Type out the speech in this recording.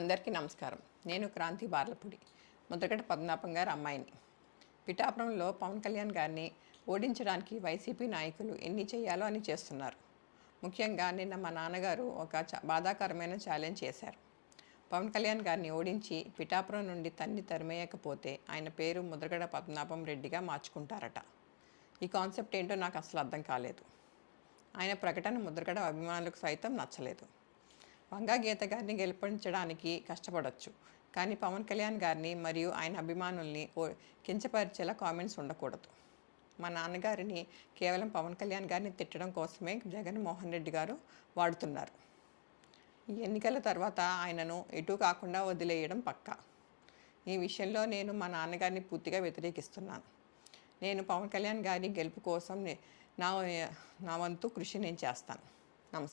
అందరికీ నమస్కారం. నేను క్రాంతి బార్లపూడి, ముద్రగడ పద్మనాభం గారి అమ్మాయిని. పిఠాపురంలో పవన్ కళ్యాణ్ గారిని ఓడించడానికి వైసీపీ నాయకులు ఎన్ని చేయాలో అని చేస్తున్నారు. ముఖ్యంగా నిన్న మా నాన్నగారు ఒక బాధాకరమైన ఛాలెంజ్ చేశారు. పవన్ కళ్యాణ్ గారిని ఓడించి పిఠాపురం నుండి తరిమేయకపోతే ఆయన పేరు ముద్రగడ పద్మనాభం రెడ్డిగా మార్చుకుంటారట. ఈ కాన్సెప్ట్ ఏంటో నాకు అసలు అర్థం కాలేదు. ఆయన ప్రకటన ముద్రగడ అభిమానులకు సైతం నచ్చలేదు. వంగా గీత గారిని గెలిపించడానికి కష్టపడవచ్చు, కానీ పవన్ కళ్యాణ్ గారిని మరియు ఆయన అభిమానుల్ని కించపరిచేలా కామెంట్స్ ఉండకూడదు. మా నాన్నగారిని కేవలం పవన్ కళ్యాణ్ గారిని తిట్టడం కోసమే జగన్మోహన్ రెడ్డి గారు వాడుతున్నారు. ఈ ఎన్నికల తర్వాత ఆయనను ఎటు కాకుండా వదిలేయడం పక్కా. ఈ విషయంలో నేను మా నాన్నగారిని పూర్తిగా వ్యతిరేకిస్తున్నాను. నేను పవన్ కళ్యాణ్ గారి గెలుపు కోసం నా వంతు కృషి నేను చేస్తాను.